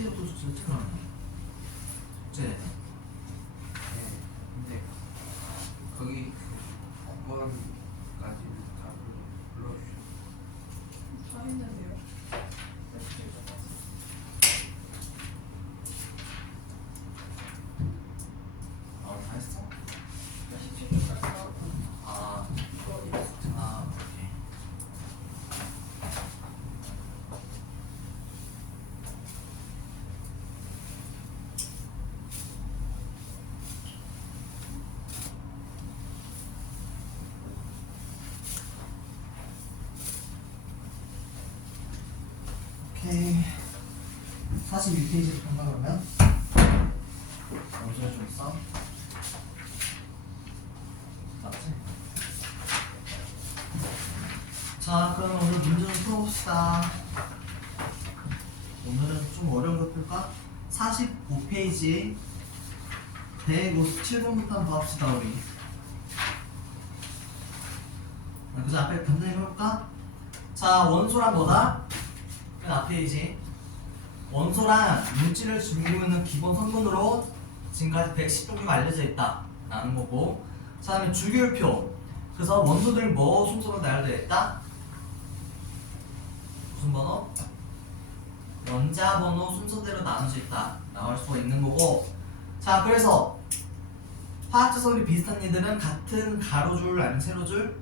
페이지부터 숙제 나왔네. 숙제. 네. 근데 거기 9번까지 다 불러주세요. 다 했는데요. 다 했어? 17초까지 나왔고 아, 그거 이거 숙제. 오케이. 오케이. 42페이지부터 한가 그러면? 어디서 좀 써? 맞지? 자, 그럼 오늘 문제 좀 풀어봅시다. 오늘은 좀 어려운 거 풀까? 45페이지 157번부터 한번 봐봅시다 우리. 그래서 앞에 간단히 해볼까? 자, 원소란 뭐다? 맨 앞페이지. 원소란 물질을 준비하고 있는 기본 성분으로 지금까지 110종류가 알려져 있다 라는 거고, 그 다음에 주기율표. 그래서 원소들 뭐 순서로 나열되어 있다? 무슨 번호? 원자 번호 순서대로 나눠져 있다 라고 할 수가 있는 거고, 자, 그래서 화학적 성질이 비슷한 얘들은 같은 가로줄 아니면 세로줄?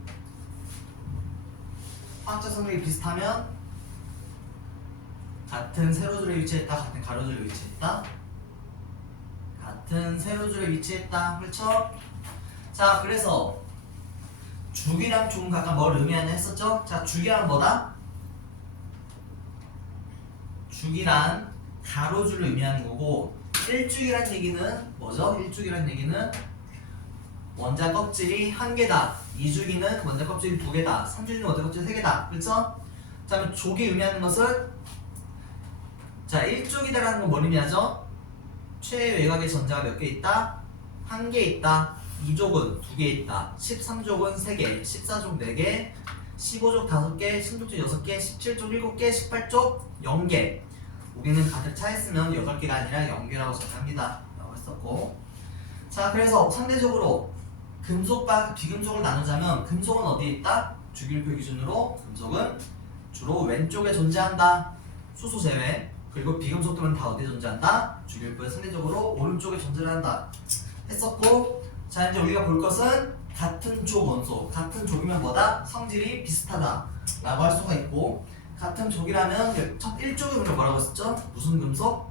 화학적 성질이 비슷하면 같은 세로줄에 위치했다, 같은 가로줄에 위치했다, 같은 세로줄에 위치했다. 그렇죠? 자, 그래서 주기랑 종 각각 뭘 의미하냐 했었죠? 자, 주기란 뭐다? 주기란 가로줄을 의미하는 거고, 일주기란 얘기는 뭐죠? 일주기란 얘기는 원자 껍질이 한 개다, 이주기는 원자 껍질이 두 개다, 삼주기는 원자 껍질이 세 개다. 그렇죠? 그 다음에 족이 의미하는 것은, 자, 일족이다라는 건 뭘 의미하죠? 최외곽의 전자가 몇 개 있다? 한 개 있다. 2족은 두 개 있다. 13족은 3개, 14족 4개, 15족 5개, 16족 6개, 17족 7개, 18족 0개. 우리는 가득 차 있으면 8개가 아니라 0개라고 정의합니다 라고 했었고, 자, 그래서 상대적으로 금속과 비금속을 나누자면, 금속은 어디에 있다? 주기율표 기준으로 금속은 주로 왼쪽에 존재한다. 수소 제외. 그리고 비금속들은 다 어디에 존재한다? 주기율표에 상대적으로 오른쪽에 존재한다 했었고, 자, 이제 우리가 볼 것은 같은 족 원소. 같은 족이면 뭐다? 성질이 비슷하다 라고 할 수가 있고, 같은 족이라면 첫 1족이 우리가 뭐라고 했었죠? 무슨 금속?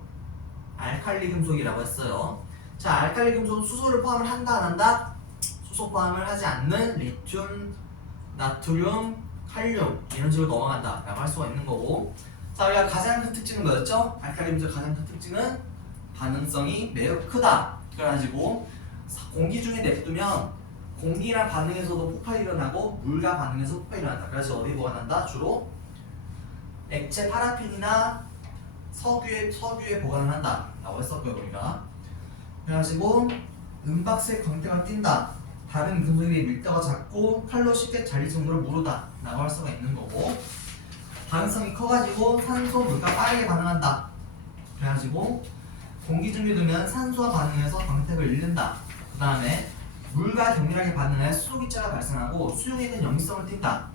알칼리 금속이라고 했어요. 자, 알칼리 금속은 수소를 포함을 한다 안 한다? 수소 포함을 하지 않는 리튬, 나트륨, 칼륨 이런 식으로 넘어간다 라고 할 수가 있는 거고, 자, 우리가 가장 큰 특징은 뭐였죠? 알칼리 금속의 가장 큰 특징은 반응성이 매우 크다. 그래가지고 공기 중에 냅두면 공기랑 반응에서도 폭발이 일어나고 물과 반응에서 폭발이 일어난다. 그래서 어디 보관한다? 주로 액체 파라핀이나 석유에 보관을 한다 라고 했었고요 우리가. 그래가지고 은박색 광택을 띈다. 다른 금속의 밀도가 작고 칼로 쉽게 잘릴 정도로 무르다 라고 할 수가 있는 거고, 반응성이 커가지고 산소, 물과 빠르게 반응한다. 그래가지고 공기 중에 두면 산소와 반응해서 광택을 잃는다. 그 다음에 물과 격렬하게 반응해 수소기체가 발생하고 수용에 있는 염기성을 띈다.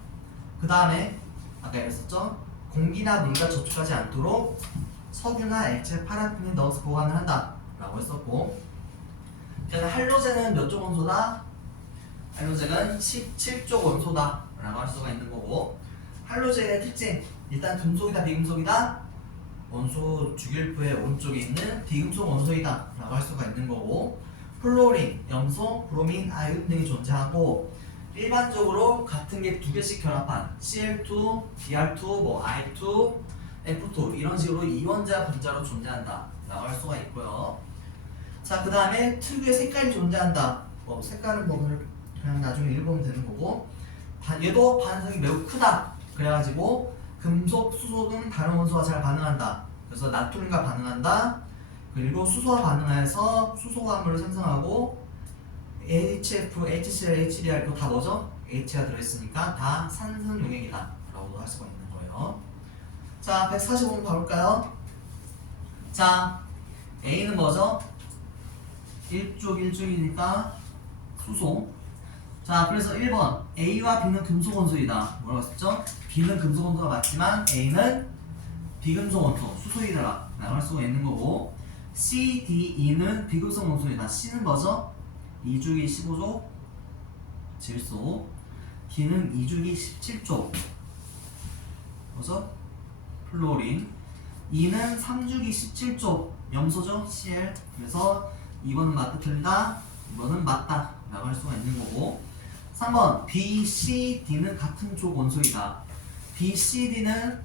그 다음에 아까 얘기했었죠? 공기나 물과 접촉하지 않도록 석유나 액체 파라핀에 넣어서 보관을 한다 라고 했었고, 그래서 할로젠은 몇 족 원소다? 할로젠은 17족 원소다 라고 할 수가 있는 거고, 할로젠의 특징, 일단 금속이다 비금속이다? 원소 주기율표의 오른쪽에 있는 비금속 원소이다 라고 할 수가 있는 거고, 플로린, 염소, 브로민, 아이온 등이 존재하고, 일반적으로 같은 게 두 개씩 결합한 Cl2, Br2, 뭐 I2, F2 이런 식으로 이원자 분자로 존재한다 라고 할 수가 있고요. 자, 그 다음에 특유의 색깔이 존재한다. 색깔은 뭐 그냥 나중에 읽어보면 되는 거고, 얘도 반응성이 매우 크다. 그래가지고 금속, 수소 등 다른 원소와 잘 반응한다. 그래서 나트륨과 반응한다. 그리고 수소와 반응해서 수소화합물을 생성하고, HF, HCl, HDR 이거 다 뭐죠? H가 들어있으니까 다 산성 용액이다 라고도 할 수가 있는 거예요. 자, 145번 가볼까요? 자, A는 뭐죠? 1쪽 1쪽이니까 수소. 자, 그래서 1번 A와 B는 금속 원소이다. 뭐라고 했었죠? B는 금속 원소가 맞지만 A는 비금속 원소, 수소이다 라고 할 수가 있는 거고, C, D, E는 비금속 원소이다. C는 뭐죠? 2주기 15조 질소, D는 2주기 17조 뭐죠? 플로린. E는 3주기 17조 염소죠? Cl. 그래서 2번은 맞다 틀리다, 2번은 맞다 라고 할 수가 있는 거고, 3번 B, C, D는 같은 족 원소이다. B, C, D는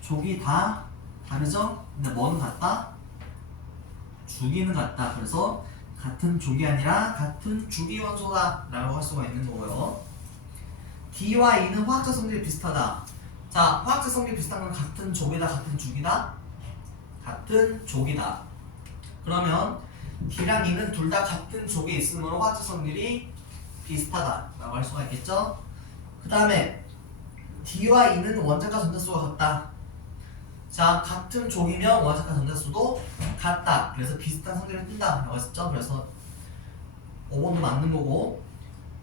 족이 다 다르죠? 근데 뭐는 같다? 주기는 같다. 그래서 같은 족이 아니라 같은 주기 원소다 라고 할 수가 있는 거고요. D와 E는 화학적 성질이 비슷하다. 자, 화학적 성질이 비슷한 건 같은 족이다, 같은 주기다? 같은 족이다. 그러면 D랑 E는 둘 다 같은 족에 있으므로 화학적 성질이 비슷하다 라고 할 수가 있겠죠? 그 다음에 D와 E는 원자과 전자수가 같다. 자, 같은 족이면 원자과 전자수도 같다. 그래서 비슷한 성질을 띈다 라고 했었죠? 그래서 5번도 맞는 거고,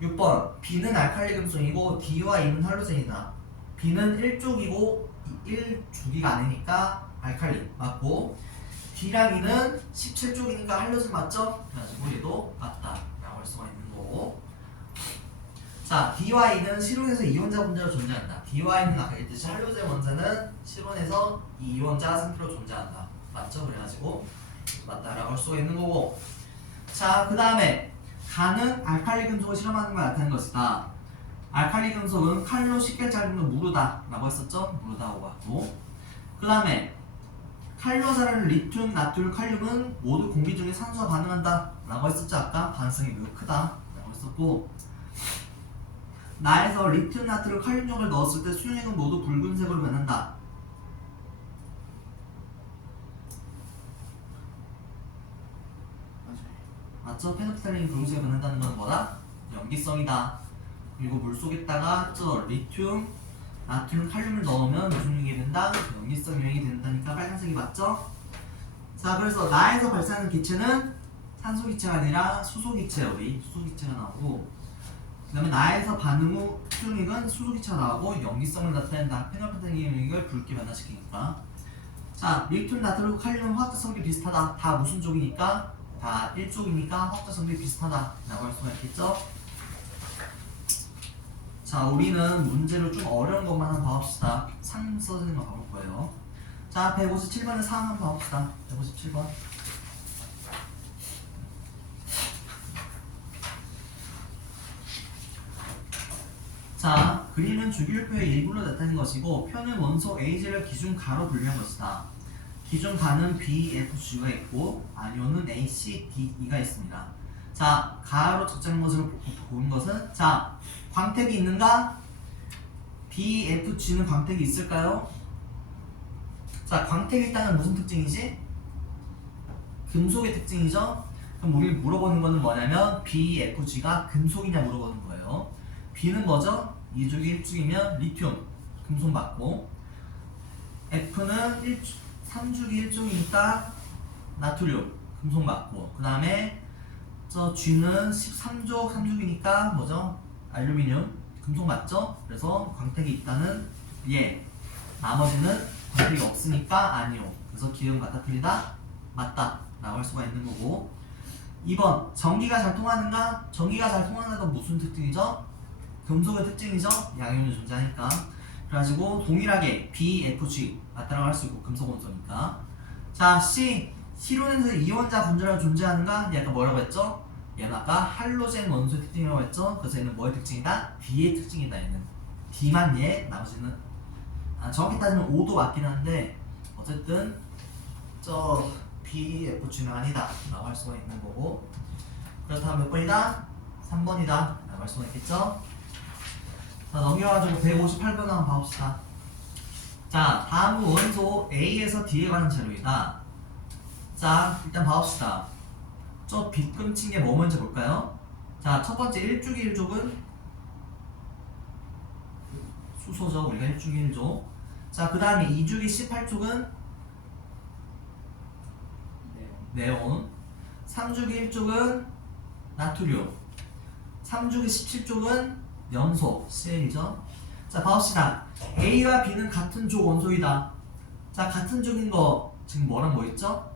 6번 B는 알칼리 금속이고 D와 E는 할로젠이다. B는 1족이고 1주기가 아니니까 알칼리 맞고, D랑 E는 17족이니까 할로젠 맞죠? 그래가지고 얘도 맞다 라고 할 수가 있는 거고. 자, D와 E는 실온에서 이원자 분자로 존재한다. D와 E는 아까 얘기했듯이 할로젠 원자는 실온에서 이원자 상태로 존재한다. 맞죠? 그래가지고 맞다라고 할 수가 있는 거고. 자, 그 다음에 가는 알칼리 금속을 실험하는 걸 나타낸 것이다. 알칼리 금속은 칼로 쉽게 자르면 무르다 라고 했었죠? 무르다고 봤고, 그 다음에 칼로 자르는 리튬, 나트륨, 칼륨은 모두 공기 중에 산소와 반응한다 라고 했었죠? 아까 반응성이 매우 크다 라고 했었고, 나에서 리튬, 나트륨, 칼륨종을 넣었을 때 수용액은 모두 붉은색으로 변한다. 맞죠? 페노프탈린이 붉은색으로 변한다는 건 뭐다? 염기성이다. 그리고 물속에다가 저 리튬, 나트륨, 칼륨을 넣으면 무슨 유형이 된다? 염기성 유형이 된다니까 빨간색이 맞죠? 자, 그래서 나에서 발생하는 기체는 산소 기체가 아니라 수소 기체, 우리 수소 기체가 나오고, 그 다음에 나에서 반응 후 수용액은 수소 기체가 나오고 염기성을 나타낸다. 페놀프탈린 유형을 붉게 변화시키니까. 자, 리튬, 나트륨, 칼륨은 화학적 성질이 비슷하다. 다 무슨 쪽이니까? 다 1쪽이니까 화학적 성질이 비슷하다 라고 할 수가 있겠죠? 자, 우리는 문제를 좀 어려운 것만 한번 봐봅시다. 상 써지는 거 봐볼 거예요. 자, 157번의 상황 한번 봐봅시다. 157번. 자, 그림은 주기율표의 일부로 나타낸 것이고, 표는 원소 AG를 기준 가로 분류한 것이다. 기준 가는 BFG가 있고, 아니오는 ACDE가 있습니다. 자, 가로 적자는 것을 보는 것은, 자, 광택이 있는가? BFG는 광택이 있을까요? 자, 광택이 있다는 무슨 특징이지? 금속의 특징이죠? 그럼 우리 물어보는 거는 뭐냐면 BFG가 금속이냐 물어보는 거예요. B는 뭐죠? 2주기 1주기면 리튬, 금속 맞고, F는 3주기 1주기니까 나트륨, 금속 맞고, 그 다음에 저 G는 13족 3주기니까 뭐죠? 알루미늄, 금속 맞죠? 그래서 광택이 있다는 예, 나머지는 광택이 없으니까 아니요. 그래서 기억 맞다 틀리다? 맞다 라고 할 수가 있는 거고. 2번 전기가 잘 통하는가? 전기가 잘 통하는 건 무슨 특징이죠? 금속의 특징이죠? 양이온이 존재하니까. 그래가지고 동일하게 BFG 맞다라고 할 수 있고, 금속 원소니까. 자, C 실온에서 이원자 분자로 존재하는가? 얘 아까 뭐라고 했죠? 얘는 아까 할로젠 원소의 특징이라고 했죠? 그래서 얘는 뭐의 특징이다? D의 특징이다. 얘는 D만 얘, 나머지는 정확히 따지면 O도 맞긴 한데 어쨌든 저 BFG는 아니다 라고 할 수가 있는 거고. 그렇다면 몇 번이다? 3번이다 라고 할 수가 있겠죠? 자, 넘겨가지고 158번 한번 봐봅시다. 자, 다음은 원소 A에서 D에 관한 자료이다. 자, 일단 봐봅시다. 저 빗금 친 게 뭐 먼저 볼까요? 자, 첫 번째 1주기 1족은 수소죠. 우리가 1주기 1족. 자, 그 다음에 2주기 18족은 네온, 3주기 1쪽은 나트륨, 3주기 17쪽은 연소, Cl이죠. 자, 봐봅시다. A와 B는 같은 족 원소이다. 자, 같은 족인 거 지금 뭐랑 뭐 있죠?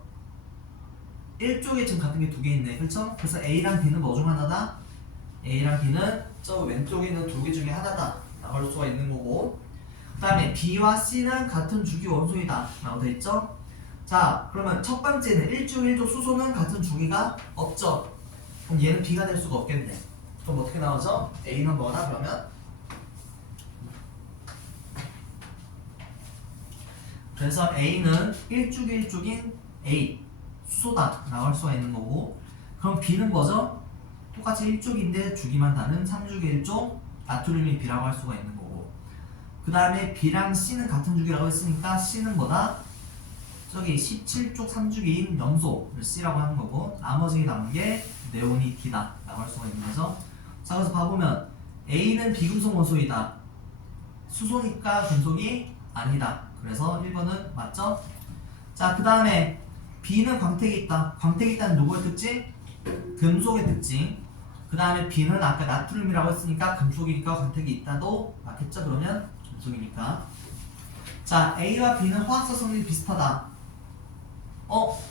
1쪽에 지금 같은 게 두 개 있네. 그렇죠? 그래서 A랑 B는 뭐 중 하나다? A랑 B는 저 왼쪽에 있는 두 개 중에 하나다 라고 할 수가 있는 거고, 그 다음에 B와 C는 같은 주기 원소이다 라고 돼 있죠? 자, 그러면 첫 번째는 1중 1족 수소는 같은 주기가 없죠. 그럼 얘는 B가 될 수가 없겠네. 그럼 어떻게 나오죠? A는 뭐다 그러면? 그래서 A는 1중 1족인 A 수소다 라고 할 수가 있는 거고, 그럼 B는 뭐죠? 똑같이 1족인데 주기만 다른 3주기 1족 나트륨이 B라고 할 수가 있는 거고, 그 다음에 B랑 C는 같은 주기라고 했으니까 C는 뭐다? 저기 17쪽 3주기인 염소를 C라고 하는 거고, 나머지 남은 게 네온이 D다 라고 할 수가 있는 거죠. 자, 그래서 봐보면 A는 비금속 원소이다. 수소니까 금속이 아니다. 그래서 1번은 맞죠? 자, 그 다음에 B는 광택이 있다. 광택이 있다는 누구의 특징? 금속의 특징. 그 다음에 B는 아까 나트륨이라고 했으니까 금속이니까 광택이 있다도 맞겠죠? 그러면 금속이니까. 자, A와 B는 화학성 성질이 비슷하다.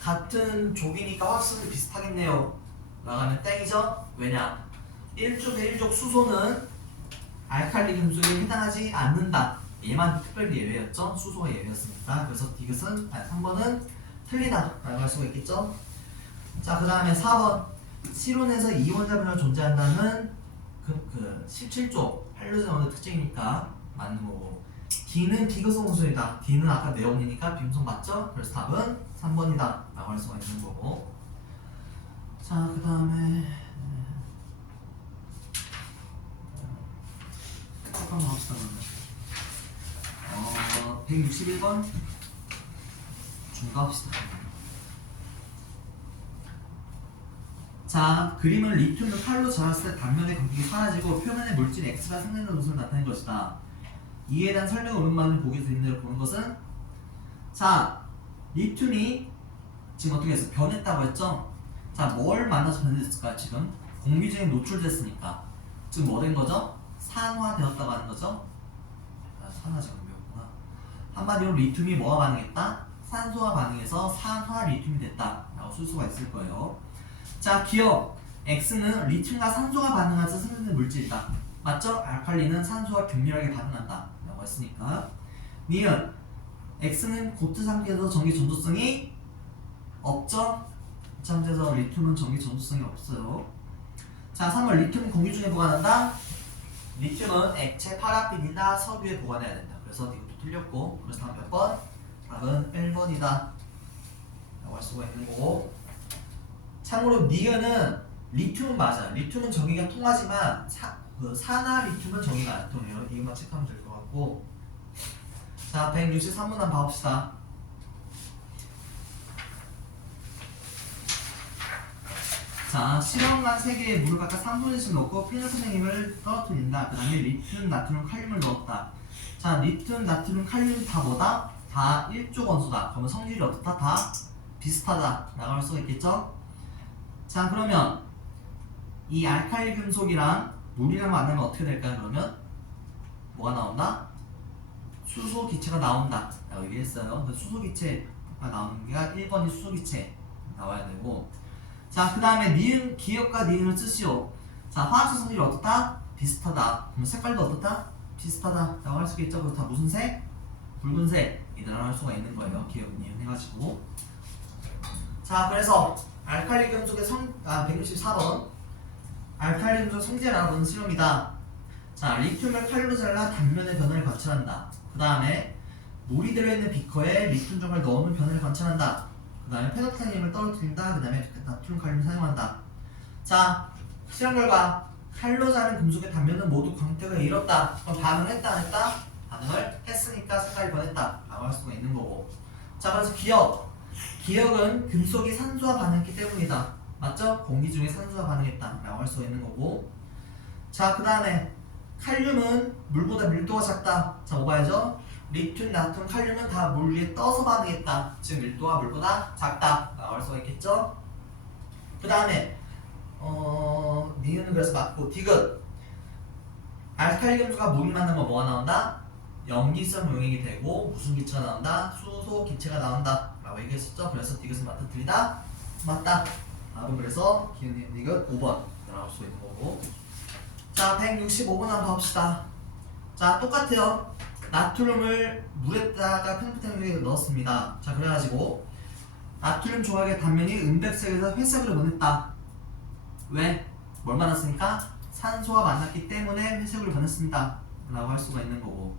같은 족이니까 화학성 성질이 비슷하겠네요 라고 하면 땡이죠? 왜냐? 1족의 1족 수소는 알칼리 금속에 해당하지 않는다. 얘만 특별히 예외였죠? 수소가 예외였으니까. 그래서 디귿은 3번은 틀리다 라고 할 수가 있겠죠? 자, 그 다음에 4번 실온에서 이원자 변화가 존재한다는 그 17조 할로젠원의 특징이니까 맞는 거고, D는 비금속 원소이다. D는 아까 네온이니까 비금속 맞죠? 그래서 답은 3번이다 라고 할 수가 있는 거고. 자, 그 다음에 한번 합시다. 그러면 161번 중과합시다. 자, 그림은 리튬을 칼로 잘랐을 때 단면의 광택이 사라지고 표면의 물질 X가 생성된 것을 나타낸 것이다. 이에 대한 설명 오른만을 보기 위해서 있는 대로 보는 것은, 자, 리튬이 지금 어떻게 했어? 변했다고 했죠? 자, 뭘 만나서 변했을까? 지금 공기중에 노출됐으니까 지금 뭐 된 거죠? 산화되었다고 하는 거죠? 산화제가 뭐였구나. 한마디로 리튬이 뭐와 반응했다? 산소와 반응해서 산화 리튬이 됐다 라고 쓸 수가 있을 거예요. 자, 기억 X는 리튬과 산소가 반응해서 생성된 물질이다. 맞죠? 알칼리는 산소와 균일하게 반응한다 라고 했으니까. 니은 X는 고트 상태에서 전기 전도성이 없죠? 이 상태에서 리튬은 전기 전도성이 없어요. 자, 3번 리튬은 공기 중에 보관한다. 리튬은 액체 파라핀이나 석유에 보관해야 된다. 그래서 이것도 틀렸고, 그래서 다음 몇 번? 답은 1번이다 라고 할 수가 있는 거고. 참고로 니은은 리튬은 맞아. 리튬은 전기가 통하지만 산화 리튬은 전기가 안 통해요. 이것만 체크하면 될 것 같고. 자, 163번 한번 봐봅시다. 자, 실험관 3개에 물을 각각 3분의1씩 넣고 피놀프생임을 떨어뜨린다. 그 다음에 리튬, 나트륨, 칼륨을 넣었다. 자, 리튬, 나트륨, 칼륨 다 뭐다? 다 1족 원소다. 그러면 성질이 어떻다? 다 비슷하다 라고 할 수가 있겠죠? 자, 그러면 이 알칼리 금속이랑 물이랑 만나면 어떻게 될까요? 그러면 뭐가 나온다? 수소 기체가 나온다 라고 얘기했어요. 수소 기체가 나오는 게 1번이 수소 기체 나와야 되고. 자, 그 다음에 니은, 기억과 니은을 쓰시오. 자, 화학적 성질이 어떻다? 비슷하다. 그럼 색깔도 어떻다? 비슷하다 라고 할 수 있겠죠? 그래서 다 무슨 색? 붉은색이라고 할 수가 있는 거예요. 기억, 니은 해가지고. 자, 그래서 알칼리 금속의 164번 알칼리 금속 성질을 알아보는 실험이다. 자, 리튬을 칼로 잘라 단면의 변화를 관찰한다. 그 다음에 물이 들어있는 비커에 리튬 종을 넣으면 변화를 관찰한다. 그 다음에 페노타늄을 떨어뜨린다. 그 다음에 나트륨 칼륨을 사용한다. 자, 실험 결과 칼로 자른 금속의 단면은 모두 광택을 잃었다. 그럼 반응을 했다 안 했다? 반응을 했으니까 색깔이 변했다 라고 할 수가 있는 거고. 자, 그래서 기억은 금속이 산소와 반응했기 때문이다. 맞죠? 공기 중에 산소와 반응했다 라고 할 수가 있는 거고. 자, 그 다음에 칼륨은 물보다 밀도가 작다. 자, 뭐 봐야죠? 리튬, 나트륨, 칼륨은 다 물 위에 떠서 반응했다. 즉 밀도가 물보다 작다. 라고 할 수가 있겠죠. 그 다음에 니은은 그래서 맞고 디귿. 알칼리 금수가 물이 만나면 뭐가 나온다? 염기성 용액이 되고 무슨 기체가 나온다? 수소 기체가 나온다. 라고 얘기했었죠. 그래서 디귿은 맞다 틀리다? 맞다. 답은 그래서 기운이 디귿 5번 나올 수 있는 거고. 자 165번 한번 봅시다. 자 똑같아요. 나트륨을 물에다가 페노프탈렌에 넣었습니다. 자 그래가지고 나트륨 조각의 단면이 은백색에서 회색으로 변했다. 왜? 뭘 만났으니까? 산소와 만났기 때문에 회색으로 변했습니다. 라고 할 수가 있는 거고.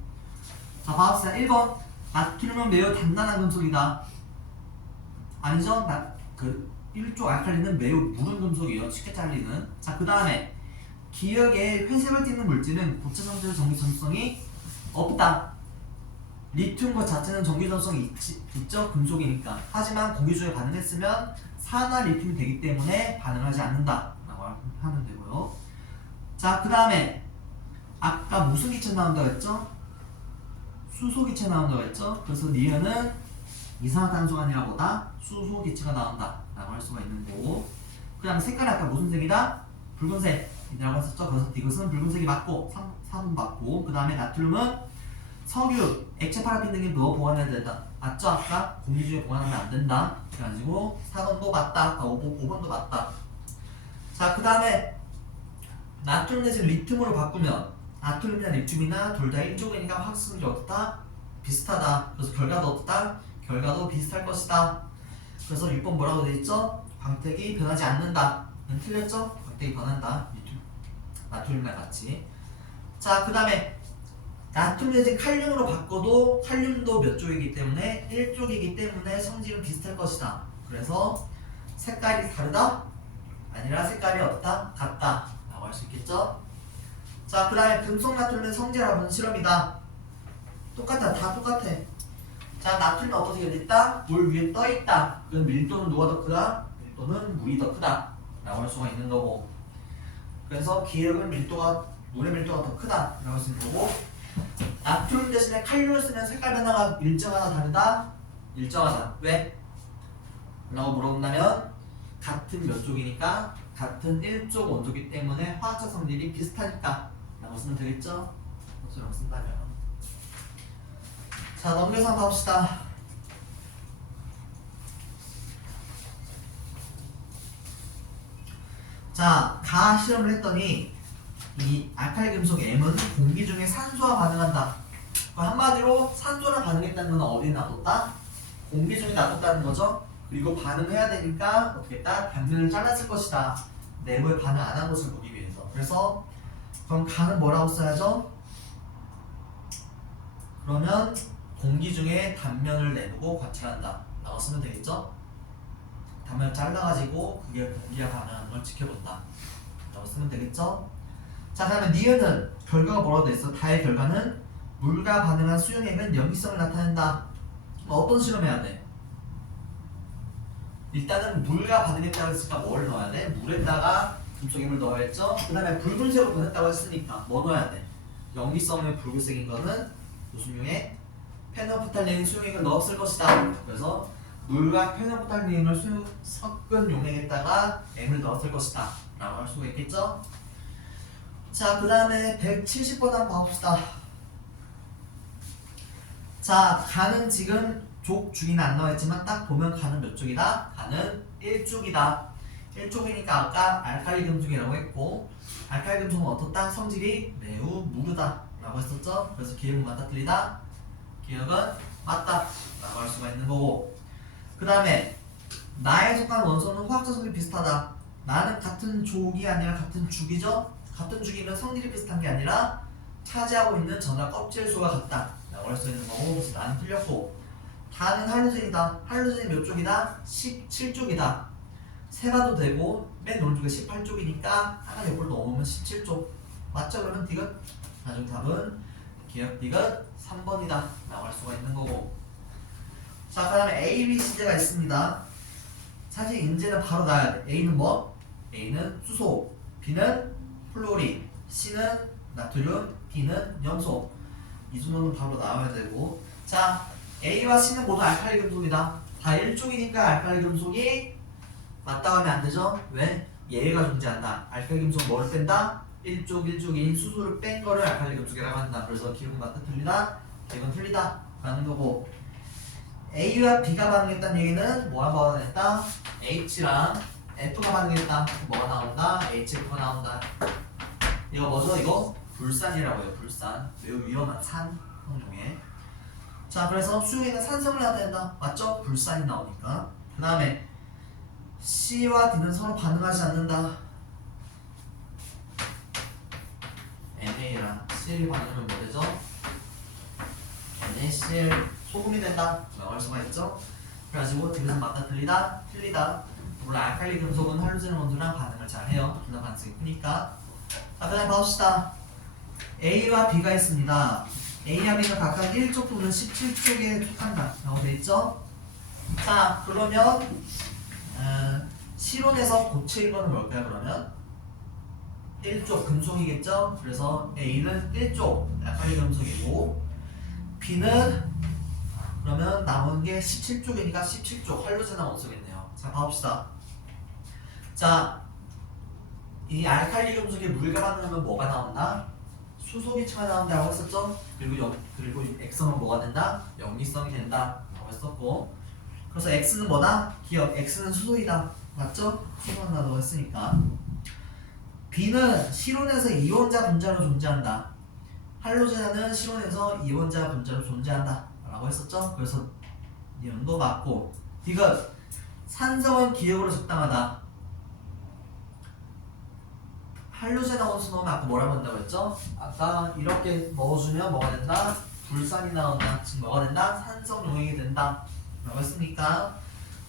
자 봐봅시다. 1번 나트륨은 매우 단단한 금속이다. 아니죠? 그 1조 알칼리는 매우 무른 금속이에요. 쉽게 잘리는. 자 그 다음에 기역에 회색을 띠는 물질은 고체 상태의 전기 전성이 없다. 리튬 자체는 전기 전성이 있죠? 금속이니까. 하지만 공기 중에 반응했으면 산화 리튬이 되기 때문에 반응하지 않는다 라고 하면 되고요. 자 그 다음에 아까 무슨 기체 나온다고 했죠? 수소 기체 나온다고 했죠? 그래서 니은은 이산화탄소가 아니라 보다 수소 기체가 나온다 라고 할 수가 있는 거고. 그 다음에 색깔이 아까 무슨 색이다? 붉은색이라고 했었죠? 그래서 디귿은 붉은색이 맞고 3번 맞고. 그 다음에 나트륨은 석유, 액체 파라핀 등에 넣어 보관해야 된다. 맞죠? 아까 공기 중에 보관하면 안 된다. 그래가지고 4번도 맞다. 5번도 맞다. 자 그 다음에 나트륨 대신 리튬으로 바꾸면 나트륨이나 리튬이나 둘 다 1족이니까 확성이 어떻다? 비슷하다. 그래서 결과도 어떻다? 결과도 비슷할 것이다. 그래서 6번 뭐라고 되어있죠? 광택이 변하지 않는다. 틀렸죠? 광택이 변한다. 나트륨이랑 같이. 자 그 다음에 나트륨 대신 칼륨으로 바꿔도 칼륨도 몇 쪽이기 때문에 1쪽이기 때문에 성질은 비슷할 것이다. 그래서 색깔이 다르다? 아니라 색깔이 어떻다? 같다 라고 할 수 있겠죠. 자 그 다음에 금속 나트륨은 성질을 한번 실험이다. 똑같아. 다 똑같아. 자 나트륨은 어떻게 됐다? 물 위에 떠있다. 그럼 밀도는 누가 더 크다? 밀도는 물이 더 크다 라고 할 수가 있는 거고. 그래서 기역은 물의 밀도가 더 크다 라고 할 수 있는 거고. 나트륨 대신에 칼륨을 쓰면 색깔 변화가 일정하다 다르다? 일정하다. 왜? 라고 물어본다면 같은 몇 쪽이니까 같은 1쪽 원소이기 때문에 화학적 성질이 비슷하니까 라고 쓰면 되겠죠? 라고 쓴다면. 자 넘겨서 한번 봅시다. 자 가 실험을 했더니 이 알칼리 금속 M은 공기 중에 산소와 반응한다. 한마디로 산소랑 반응했다는 건 어디에 놔뒀다? 공기 중에 놔뒀다는 거죠. 그리고 반응해야 되니까 어떻게 했다? 단면을 잘랐을 것이다. 내부에 반응 안 한 것을 보기 위해서. 그래서 그럼 가는 뭐라고 써야죠? 그러면 공기 중에 단면을 내보고 관찰한다 라고 쓰면 되겠죠? 단면을 잘라가지고 그게 공기와 반응하는 걸 지켜본다 라고 쓰면 되겠죠? 자 그러면 니은은 결과가 뭐라고 돼있어? 다의 결과는 물과 반응한 수용액은 염기성을 나타낸다. 어떤 실험해야 돼? 일단은 물과 반응했다고 했으니까 뭘 넣어야 돼? 물에다가 금속임을 넣어야 했죠? 그 다음에 붉은색으로 변했다고 했으니까 뭐 넣어야 돼? 염기성의 붉은색인 거는 무슨 용액? 페노프탈레인 수용액을 넣었을 것이다. 그래서 물과 페노프탈레인을 섞은 용액에다가 M을 넣었을 것이다 라고 할 수가 있겠죠? 자 그 다음에 170번 한번 봐봅시다. 자 가는 지금 족 주기는 안 나와있지만 딱 보면 가는 몇 쪽이다? 가는 1쪽이다. 1쪽이니까 아까 알칼리 금속이라고 했고 알칼리 금속은 어떻다? 성질이 매우 무르다 라고 했었죠? 그래서 기억은 맞다 틀리다? 기억은 맞다 라고 할 수가 있는 거고. 그 다음에 나에 속한 원소는 화학적 성질이 비슷하다. 나는 같은 족이 아니라 같은 죽이죠? 같은 죽이면 성질이 비슷한 게 아니라 차지하고 있는 전화 껍질 수가 같다 라고 할 수 있는 거고. 그래서 나는 틀렸고. 다는 할로젠이다. 할로젠이 몇 쪽이다? 17쪽이다. 세봐도 되고 맨 오른쪽에 18쪽이니까 하나 옆으로 넘으면 17쪽 맞죠? 그러면 디귿 나중 답은 기억 디귿 3번이다 라고 할 수가 있는 거고. 자 그 다음에 A, B, C제가 있습니다. 사실 인제는 바로 나야 돼. A는 뭐? A는 수소, B는 플로린, C는 나트륨, D는 염소. 이 정도는 바로 나와야 되고. 자, A와 C는 모두 알칼리 금속이다. 다 1쪽이니까 알칼리 금속이 맞다고 하면 안 되죠? 왜? 얘가 존재한다. 알칼리 금속 뭐를 뺀다? 1쪽인 수소를 뺀 거를 알칼리 금속이라고 한다. 그래서 기억은 맞다 틀리다? 기억은 틀리다 라는 거고, A와 B가 반응했다는 얘기는 뭐가 반응했다? H랑 F가 반응했다. 뭐가 나온다? HF가 나온다. 이거 뭐죠? 이거 불산이라고 해요. 불산. 매우 위험한 산 형용에. 자, 그래서 수용에는 산성을 해야 된다. 맞죠? 불산이 나오니까. 그 다음에 C와 D는 서로 반응하지 않는다. NA랑 CL이 반응하면 뭐 되죠? NaCl 소금이 된다 라고 할 수가 있죠. 그래가지고 디귿은 맞다 틀리다? 틀리다. 물론 알칼리 금속은 할로제는 원소랑 반응을 잘 해요. 둘 다 가능성이 크니까. 자, 그 다음에 봐봅시다. A와 B가 있습니다. A와 B가 각각 1쪽 또는 17쪽에 속한다 라고 되어있죠. 자, 그러면 실온에서 고체인 거는 뭘까요? 그러면 1쪽 금속이겠죠. 그래서 A는 1쪽 알칼리 금속이고, B는 그러면 남은 게 17쪽이니까 17쪽 할로제나 원소겠네요. 자, 봐봅시다. 자, 이 알칼리 금속에 물과 반응하면 뭐가 나온다? 수소기체가 나온다고 했었죠. 그리고 액성은 뭐가 된다? 염기성이 된다 라고 했었고, 그래서 X는 뭐다? 기억, X는 수소이다. 맞죠? 수소가 나라고 했으니까. B는 실온에서 이온자 분자로 존재한다. 할로제나는 실온에서 이온자 분자로 존재한다 라고 했었죠. 그래서 이온도 맞고, 디귿 산성은 기억으로 적당하다. 할로제나 원소 넣으면 아까 뭐라고 한다고 했죠? 아까 이렇게 넣어주면 뭐가 된다? 불산이 나온다. 즉 뭐가 된다? 산성 용액이 된다 라고 했으니까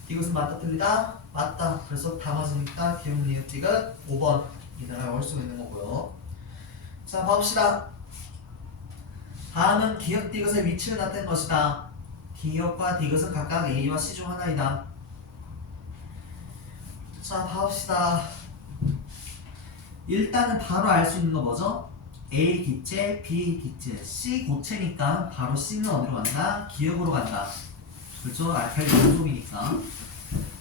디귿은 맞다 틀리다? 맞다. 그래서 다 맞으니까 기억 니은 디귿 5번 이다라고 할 수가 있는 거고요. 자, 봅시다. 다음은 기억 디귿의 위치를 나타낸 것이다. 기억과 디귿은 각각 A와 C 중 하나이다. 자, 봐봅시다. 일단은 바로 알 수 있는 거 뭐죠? A 기체, B 기체, C 고체니까 바로 C는 어디로 간다? 기억으로 간다. 그렇죠? 알칼리 금속이니까.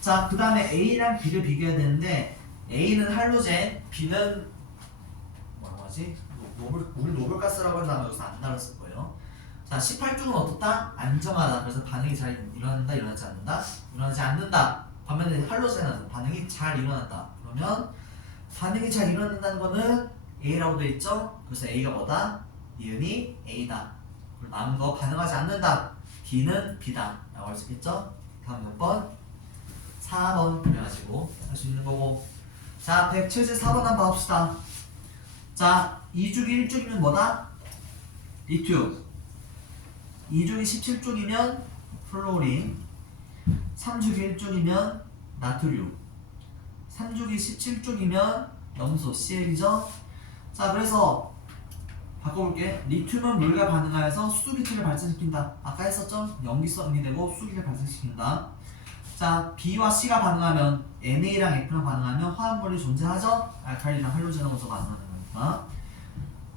자, 그 다음에 A랑 B를 비교해야 되는데, A는 할로젠, B는 뭐라고 하지? 우리 노블가스라고 하는 단어 여기서 안 다뤘을 거예요. 자, 18쪽은 어떻다? 안정하다. 그래서 반응이 잘 일어난다, 일어나지 않는다? 일어나지 않는다. 반면에 할로젠은 반응이 잘 일어난다. 그러면 반응이 잘 일어난다는 거는 A라고 되어 있죠? 그래서 A가 뭐다? 니은이 A다. 그리고 남은 거 반응하지 않는다. D는 B다 라고 할 수 있겠죠? 다음 몇 번? 4번 그래가지고 할 수 있는 거고. 자, 174번 한번 봐봅시다. 자, 2주기 1쪽이면 뭐다? 리튬. 2주기 17쪽이면 플로린. 3주기 1쪽이면 나트륨. 3주기 17쪽이면 염소 CL이죠. 자, 그래서 바꿔볼게. 리튬은 물과 반응하여서 수소기체를 발생시킨다. 아까 했었죠? 염기성이 되고 수소기체를 발생시킨다. 자, B와 C가 반응하면 NA랑 F랑 반응하면 화합물이 존재하죠? 알칼리랑 할로제나 원소가 반응하는 거니까.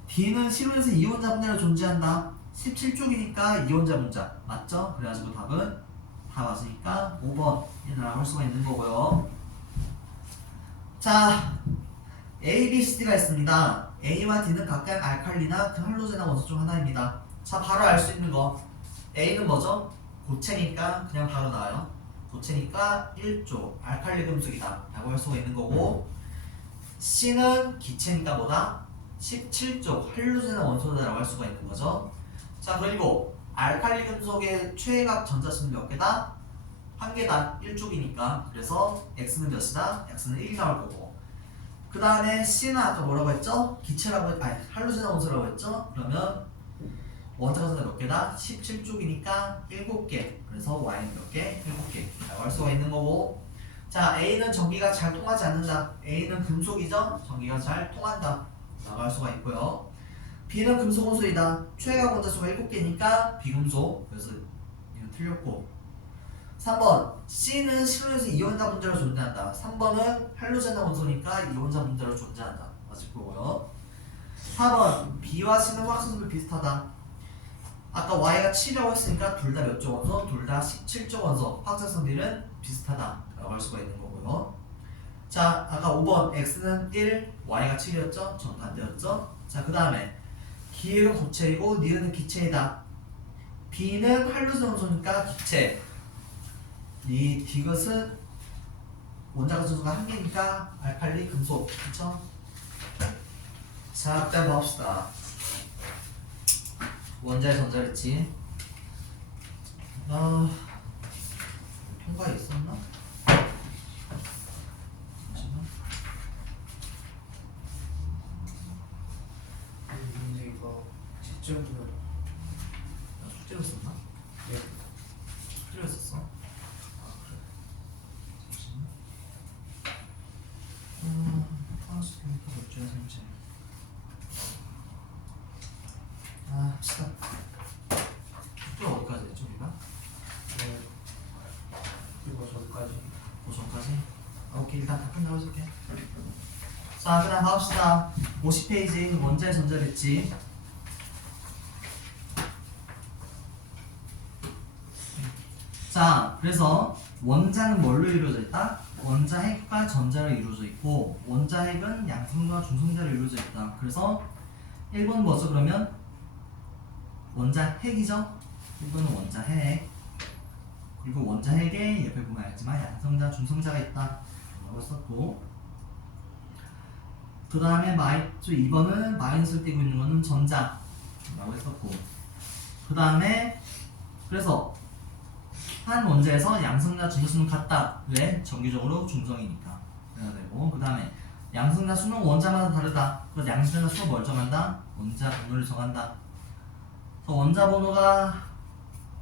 D는 실온에서 이온자 분자로 존재한다. 17쪽이니까 이온자 분자 맞죠? 그래가지고 답은 다 맞으니까 5번 이라고 할 수가 있는 거고요. 자, A, B, C, D가 있습니다. A와 D는 각각 알칼리나 그 할로제나 원소 중 하나입니다. 자, 바로 알 수 있는 거. A는 뭐죠? 고체니까 그냥 바로 나와요. 고체니까 1쪽 알칼리 금속이다 라고 할 수가 있는 거고, C는 기체니까 뭐다? 17쪽 할로제나 원소다 라고 할 수가 있는 거죠. 자, 그리고 알칼리 금속의 최외각 전자수는 몇 개다? 한 개다. 1쪽이니까. 그래서 X는 몇이다? X는 1이 나올 거고, 그 다음에 C는 아까 뭐라고 했죠? 기체라고, 아니 할로제나 원소라고 했죠? 그러면 원자 가수가 몇 개다? 17쪽이니까 7개. 그래서 Y는 몇 개? 7개 라고 할 수가 있는 거고. 자, A는 전기가 잘 통하지 않는다. A는 금속이죠? 전기가 잘 통한다 라고 할 수가 있고요. B는 금속 원소이다. 최외각 원자수가 7개니까 비금속. 그래서 이건 틀렸고. 3번 C는 실온에서 이온자 분자로 존재한다. 3번은 할로제나 원소니까 이온자 분자로 존재한다. 맞을 거고요. 4번 B와 C는 화학성분이 비슷하다. 아까 y가 7이라고 했으니까 둘 다 몇 조 원소? 둘 다 17조 원소. 확장성비는 비슷하다라고 할 수가 있는 거고요. 자, 아까 5번 x는 1, y가 7이었죠? 정반대였죠? 자, 그 다음에 기울은 고체이고 니은은 기체이다. b는 할로스 원소니까 기체. 이 디귿은 원자가 전소가 한 개니까 알칼리 금속. 그쵸? 자, 그다음 봅시다. 원자의 전자랬지. 통과에 있었나? 잠시만. 근데 이거 지점으로 나 숙제로 썼나? 네. 숙제로 썼어? 아, 그래. 잠시만. 하우스 케미컬 맥주의 생체. 합시다. 숙제가 어디까지 했죠, 우리가? 네. 그리고 저까지 고전까지? 오케이, 일단 다 끝나고 있을게. 자, 그 다음 봐봅시다. 50페이지 원자의 전자랬지. 자, 그래서 원자는 뭘로 이루어져 있다? 원자 핵과 전자로 이루어져 있고, 원자 핵은 양성과 중성자로 이루어져 있다. 그래서 1번은 뭐죠, 그러면? 원자 핵이죠? 1번은 원자 핵. 그리고 원자 핵에 옆에 보면 알지만 양성자, 중성자가 있다 라고 썼고, 그 다음에 2번은 마이너스를 띄고 있는 거는 전자 라고 했었고, 그 다음에 그래서 한 원자에서 양성자, 중성수는 같다. 왜? 정기적으로 중성이니까. 그래야 되고, 그 다음에 양성자 수는 원자마다 다르다. 그래서 양성자 수를 뭘 정한다? 원자 번호를 정한다. 그래서 원자 번호가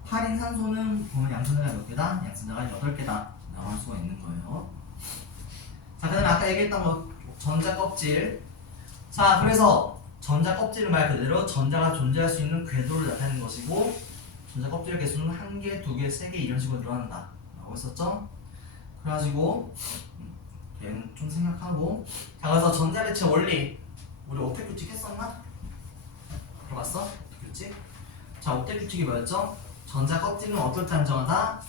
8인 산소는 보면 양성자가 몇 개다? 양성자가 8개다 라고 할 수가 있는 거예요. 자, 그 다음에 아까 얘기했던 거 전자 껍질. 자, 그래서 전자 껍질은 말 그대로 전자가 존재할 수 있는 궤도를 나타내는 것이고, 전자 껍질의 개수는 1개, 2개, 3개 이런 식으로 늘어난다 라고 했었죠? 그래가지고 얘는 좀 생각하고, 자, 그래서 전자 배치 원리 우리 옥텟 규칙 했었나? 들어봤어? 규칙? 자, 옥텟 규칙이 뭐였죠? 전자 껍질은 어떨 때 안정하다?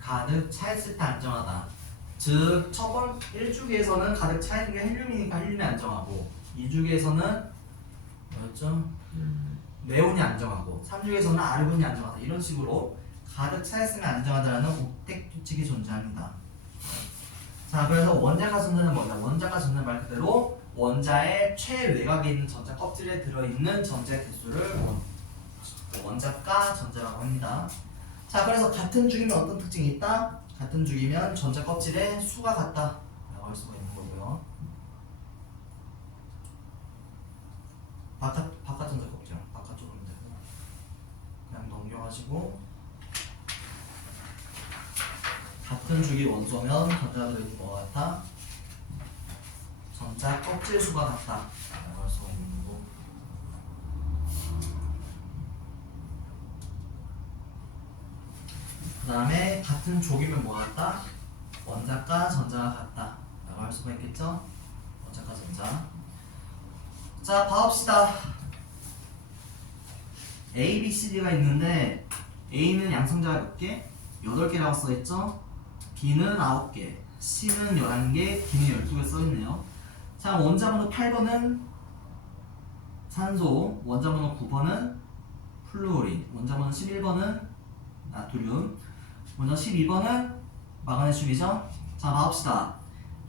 가득 차있을 때 안정하다. 즉, 첫 번 1주기에서는 가득 차있는 게 헬륨이니까 헬륨이 안정하고, 2주기에서는 뭐였죠? 네온이 안정하고, 3주기에서는 아르곤이 안정하다. 이런 식으로 가득 차있으면 안정하다라는 옥텟 규칙이 존재합니다. 자, 그래서 원자가 전자는 뭐냐? 원자가 전자는 말 그대로 원자의 최외곽에 있는 전자 껍질에 들어있는 전자의 개수를 원자가 전자라고 합니다. 자, 그래서 같은 주기면 어떤 특징이 있다? 같은 주기면 전자 껍질의 수가 같다 라고 할 수가 있는 거고요. 바깥 전자 껍질 바깥쪽으로 되고, 그냥 넘겨가지고 같은 주기 원소면 전자가 들어있는 것 같다. 전자 껍질 수가 같다 라고 할 수가 있는 거고, 그 다음에 같은 조기면 뭐 같다? 원자과 전자가 같다 라고 할 수가 있겠죠? 원자과 전자. 자, 봐봅시다. A, B, C, D가 있는데 A는 양성자가 몇 개? 8개라고 써있죠? B는 9개, C는 11개, D는 12개 써있네요. 자, 원자 번호 8번은 산소, 원자 번호 9번은 플루오린, 원자 번호 11번은 나트륨, 원자 12번은 마그네슘이죠? 자, 봐봅시다.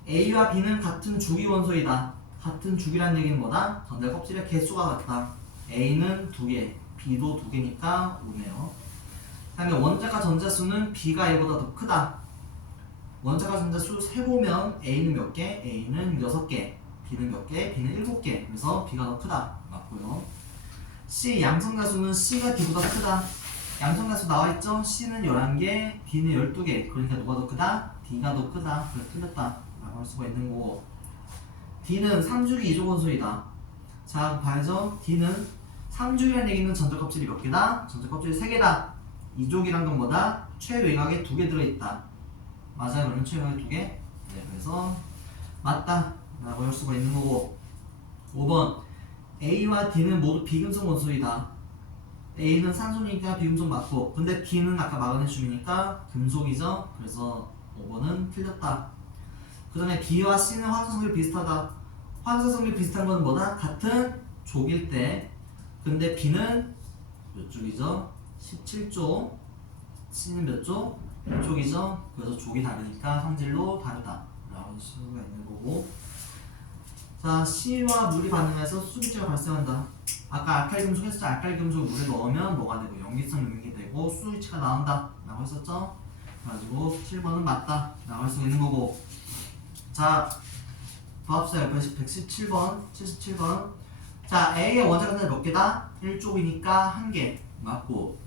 A와 B는 같은 주기 원소이다. 같은 주기란 얘기는 뭐다? 전자 껍질의 개수가 같다. A는 2개, B도 2개니까 5네요. 그 다음에 원자과 전자수는 B가 A보다 더 크다. 원자과 전자수 세보면 A는 몇 개? A는 6개, B는 몇 개? B는 7개. 그래서 B가 더 크다. 맞고요. C, 양성자수는 C가 D보다 크다. 양성자수 나와있죠? C는 11개, D는 12개. 그러니까 누가 더 크다? D가 더 크다. 그래서 틀렸다 라고 할 수가 있는 거고, D는 3주기 이조원소이다. 자, 봐야죠. D는 3주기라는 얘기는 전자 껍질이 몇 개다? 전자 껍질이 3개다. 이족이란 건 뭐다? 최외곽에 2개 들어있다. 맞아요? 그러면 최외곽에 2개? 네, 그래서 맞다 라고 할 수가 있는 거고, 5번 A와 D는 모두 비금속 원소이다. A는 산소니까 비금속 맞고, 근데 B는 아까 마그네슘이니까 금속이죠. 그래서 5번은 틀렸다. 그 다음에 B와 C는 화학성질이 비슷하다. 화학성질이 비슷한 건 뭐다? 같은 족일 때. 근데 B는 몇 쪽이죠? 17쪽. C는 몇 쪽? 1쪽이죠. 그래서 족이 다르니까 성질로 다르다 라고 할 수가 있는 거고. 자, C와 물이 반응해서 수비체가 발생한다. 아까 알칼리 금속 했을 때 알칼리 금속을 물에 넣으면 뭐가 되고 염기성 용액이 되고 수위치가 나온다 라고 했었죠. 그래가지고 7번은 맞다 라고 할 수 있는 거고. 자, 도합사 옆에 117번 77번. 자, A의 원자 간을 몇 개다? 1쪽이니까 1개 맞고,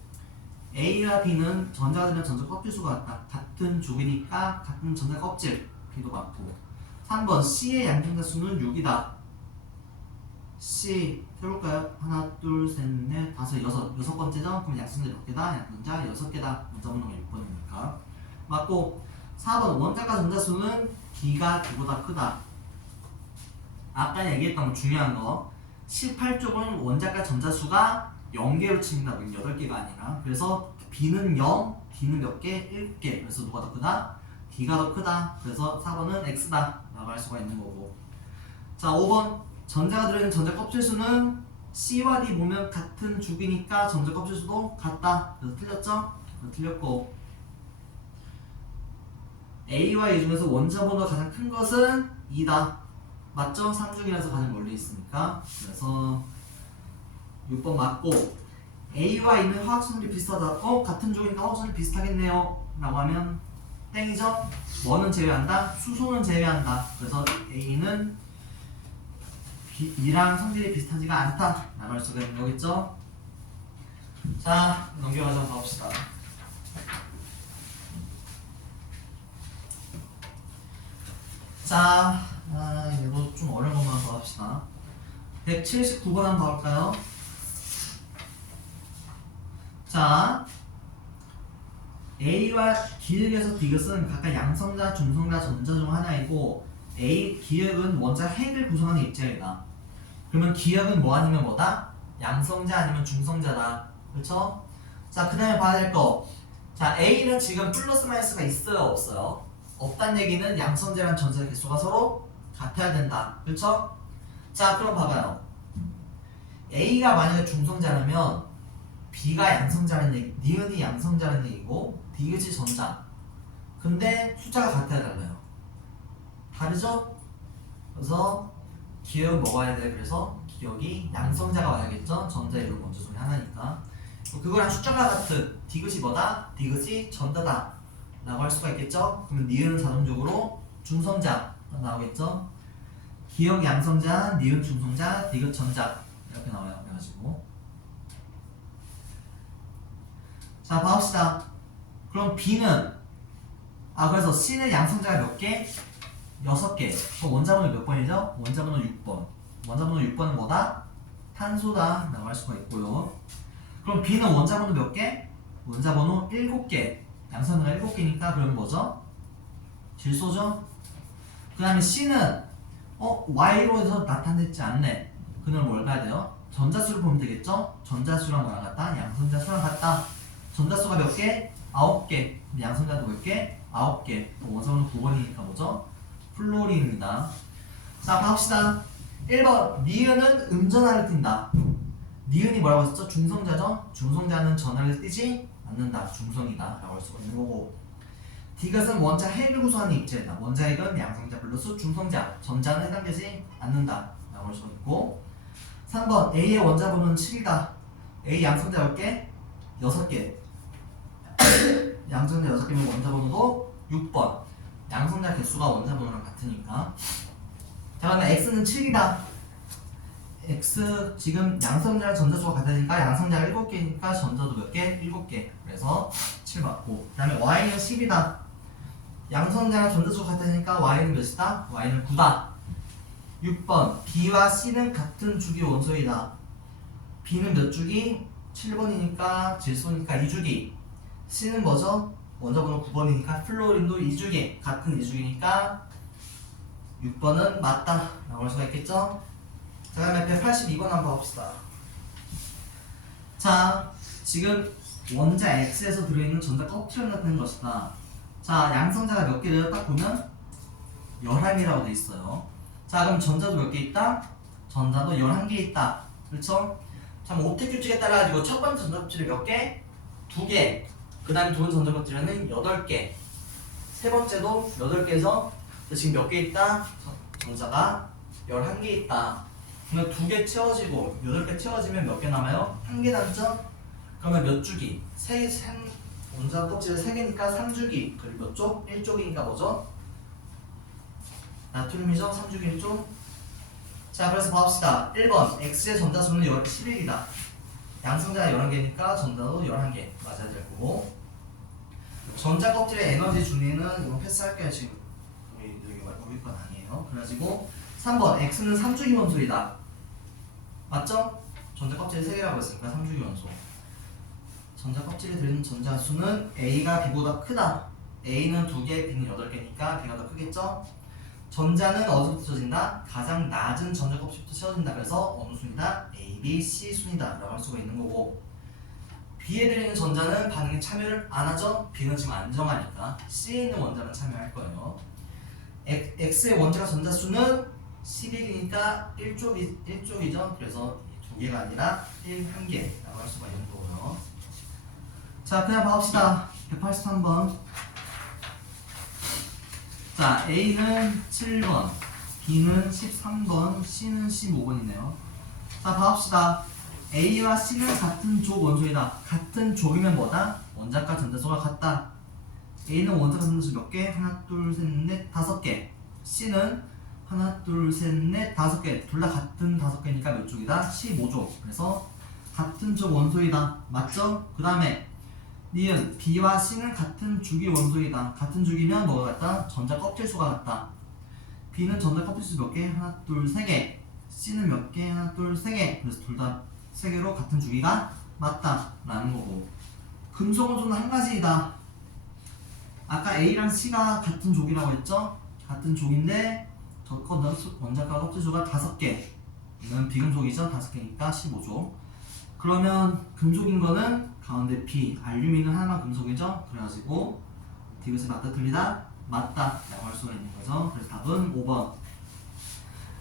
A와 B는 전자가 되면 전자 껍질 수가 같다. 같은 쪽이니까 같은 전자 껍질 B도 맞고. 3번 C의 양전자 수는 6이다. C 해볼까요? 하나, 둘, 셋, 넷, 다섯, 여섯 번째죠? 그럼 양성자 몇 개다? 양성자 6개다. 원자 번호가 6번이니까 맞고. 4번 원자과 전자 수는 B가 D보다 크다. 아까 얘기했던 거 중요한 거, 18쪽은 원자과 전자 수가 0개로 치는다고, 8개가 아니라. 그래서 B는 0, D는 몇 개? 1개. 그래서 누가 더 크다? D가 더 크다. 그래서 4번은 X다 라고 할 수가 있는 거고. 자, 5번 전자가 들어있는 전자 껍질 수는 C와 D 보면 같은 주기니까 전자 껍질 수도 같다. 그래서 틀렸죠? 틀렸고. A와 A 중에서 원자 번호가 가장 큰 것은 2다. 맞죠? 3중이라서 가장 멀리 있으니까. 그래서 6번 맞고. A와 E는 화학성질이 비슷하다. 같은 쪽이니까 화학성질이 비슷하겠네요 라고 하면 땡이죠? 뭐는 제외한다? 수소는 제외한다. 그래서 A는 E랑 성질이 비슷하지가 않다 라고 할 수가 있는 거겠죠? 자, 넘겨가서 가봅시다. 자, 이거 좀 어려운 것만 더 합시다. 179번 한번 봐볼까요? 자, A와 기역에서 디귿은 각각 양성자, 중성자, 전자 중 하나이고, A, 기역은 원자 핵을 구성하는 입자이다. 그러면 기역은 뭐 아니면 뭐다? 양성자 아니면 중성자다. 그렇죠? 자, 그 다음에 봐야 될 거. 자, A는 지금 플러스 마이너스가 있어요, 없어요? 없다는 얘기는 양성자랑 전자 개수가 서로 같아야 된다. 그렇죠? 자, 그럼 봐봐요. A가 만약에 중성자라면 B가 양성자라는 얘기, 니은이 양성자라는 얘기고 디귿이 전자. 근데 숫자가 같아야 달라요. 다르죠? 그래서 기억은 먹어야 돼. 그래서 기억이 양성자가 와야겠죠? 전자 이런 원자 중에 하나니까. 그거랑 숫자가 같은 디귿이 뭐다? 디귿이 전자다 라고 할 수가 있겠죠? 그러면 니은은 자동적으로 중성자 나오겠죠? 기억 양성자, 니은 중성자, 디귿 전자 이렇게 나와요. 그래가지고 자, 봐봅시다. 그럼 B는 그래서 C는 양성자가 몇 개? 6개. 그럼 원자번호 몇 번이죠? 원자번호 6번. 원자번호 6번은 뭐다? 탄소다 라고 할 수가 있고요. 그럼 B는 원자번호 몇 개? 원자번호 7개. 양성자가 7개니까 그럼 뭐죠? 질소죠? 그 다음에 C는 Y로 해서 나타내지 않네. 그는 뭘 봐야 돼요? 전자수를 보면 되겠죠? 전자수랑 뭐랑 같다? 양성자 수랑 같다. 전자수가 몇 개? 9개. 양성자도 몇 개? 9개. 원자번호 9번이니까 뭐죠? 플로린입니다. 자, 봐봅시다. 1번 니은은 음전하를 띈다. 니은이 뭐라고 했었죠? 중성자죠? 중성자는 전하를 띄지 않는다. 중성이다 라고 할 수가 있는 거고, 디귿은 원자 핵을 구성하는 입자이다. 원자 핵은 양성자 플러스 중성자, 전자는 해당되지 않는다 라고 할 수가 있고. 3번 A의 원자 번호는 7이다. A 양성자 몇 개? 6개. 양성자 6개면 원자 번호도 6번. 양성자 개수가 원자 번호랑 같으니까. 자, 그러면 X는 7이다. X 지금 양성자랑 전자수가 같으니까 양성자가 7개니까 전자도 몇 개? 7개. 그래서 7 맞고. 그 다음에 Y는 10이다. 양성자랑 전자수가 같으니까 Y는 몇이다? Y는 9다. 6번 B와 C는 같은 주기 원소이다. B는 몇 주기? 7번이니까 질소니까 2주기. C는 뭐죠? 원자번호 9번이니까 플로린도 2주기. 같은 2주기니까 6번은 맞다 라고 할 수가 있겠죠? 자, 다음에 182번 한번 봅시다. 자, 지금 원자 X에서 들어있는 전자 껍질을 나타내는 것이다. 자, 양성자가 몇 개를 딱 보면 11개라고 돼 있어요. 자, 그럼 전자도 몇 개 있다? 전자도 11개 있다. 그렇죠? 자, 옵틱 규칙에 따라 가지고 첫 번째 전자 껍질이 몇 개? 2개. 그 다음에 두 번째 전자 껍질에는 8개. 세 번째도 8개에서 지금 몇 개 있다? 전자가 11개 있다. 그러면 2개 채워지고 8개 채워지면 몇 개 남아요? 1개 남죠? 그러면 몇 주기? 원자 껍질에 3개니까 3주기. 그리고 몇 쪽? 1쪽이니까 뭐죠? 나트륨이죠? 3주기 1쪽. 자, 그래서 봅시다. 1번 X의 전자수는 11이다. 양성자가 11개니까 전자도 11개 맞아야 될 거고. 전자 껍질의 에너지 준위는 이거 패스할게요. 지금 여기 건 아니에요. 그래가지고 3번 X는 3주기 원소이다. 맞죠? 전자 껍질이 3개라고 했으니까 3주기 원소. 전자 껍질에 들어있는 전자수는 A가 B보다 크다. A는 2개, B는 8개니까 B가 더 크겠죠? 전자는 어디서부터 채워진다? 가장 낮은 전자 껍질부터 채워진다. 그래서 어느 순이다? A, B, C 순이다 라고 할 수가 있는 거고, B에 들어있는 전자는 반응에 참여를 안 하죠? B는 지금 안정하니까 C에 있는 원자는 참여할 거예요. X의 원자가 전자수는 11이니까 1쪽이죠? 그래서 2개가 아니라 1개라고 할 수가 있는 거고요. 자, 그냥 봐봅시다. 183번. 자, A는 7번, B는 13번, C는 15번이네요. 자, 봐봅시다. A와 C는 같은 족 원소이다. 같은 족이면 뭐다? 원자과 전자수가 같다. A는 원자과 전자수 몇 개? 하나, 둘, 셋, 넷, 5개. C는 하나, 둘, 셋, 넷, 5개. 둘 다 같은 5개니까 몇 족이다? 15족. 그래서 같은 족 원소이다. 맞죠? 그 다음에 니은 B와 C는 같은 주기 원소이다. 같은 주기면 뭐가 같다? 전자 껍질 수가 같다. B는 전자 껍질 수 몇 개? 하나, 둘, 3개. C는 몇 개? 하나, 둘, 3개. 그래서 둘 다 3개로 같은 주기가 맞다 라는 거고, 금속 원소는 한 가지이다. 아까 A랑 C가 같은 족이라고 했죠? 같은 족인데 원자과 껍질 수가 5개. 이건 비금속이죠? 5개니까 15족. 그러면 금속인 거는 가운데 B, 알루미늄 하나만 금속이죠? 그래가지고 디귿이 맞다 틀리다? 맞다 라고 할 수가 있는 거죠. 그래서 답은 5번.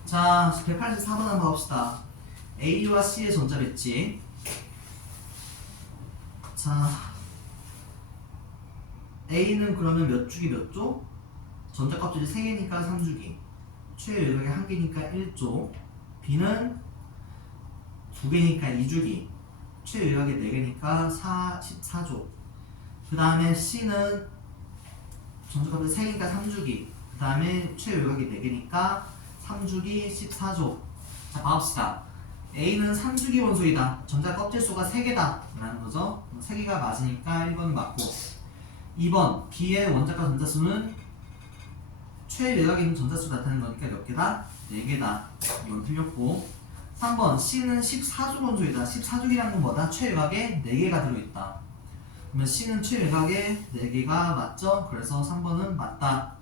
자, 184번 한번 봐봅시다. A와 C의 전자 배치. 자, A는 그러면 몇 주기 몇 쪽? 전자 껍질이 3개니까 3주기, 최외곽이 1개니까 1쪽. B는 2개니까 2주기, 최외곽이 4개니까 14족. 그 다음에 C는 전자 껍질 3개니까 3주기, 그 다음에 최외곽이 4개니까 3주기 14족. 자, 봐봅시다. A는 3주기 원소이다. 전자 껍질 수가 3개다 라는 거죠. 3개가 맞으니까 1번은 맞고, 2번 B의 원자과 전자수는 최외곽에 있는 전자수 나타내는 거니까 몇 개다? 4개다. 이건 틀렸고, 3번 C는 14족 원소이다. 14족이라는 건 뭐다? 최외곽에 4개가 들어있다. 그러면 C는 최외곽에 4개가 맞죠? 그래서 3번은 맞다.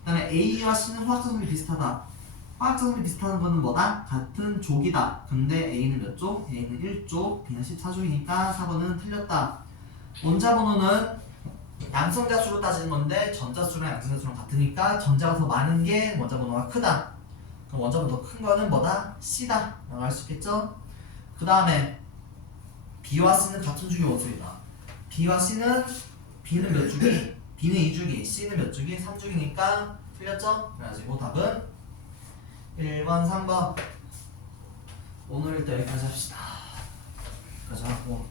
그 다음에 A와 C는 화학성분이 비슷하다. 화학성분이 비슷한 거는 뭐다? 같은 족이다. 근데 A는 몇 족? A는 1족, B는 14족이니까 4번은 틀렸다. 원자 번호는 양성자 수로 따지는 건데 전자수랑 양성자 수랑 같으니까 전자가 더 많은 게 원자 번호가 크다. 그럼 원자 번호 더 큰 거는 뭐다? C다 라고 할 수 있겠죠? 그 다음에 B와 C는 같은 주기 원소이다. B와 C는 B는 몇 주기? B는 2주기, C는 몇 주기? 3주기니까 틀렸죠? 그래가지고 답은 1번, 3번. 오늘 일단 여기까지 합시다. 여기까지 하고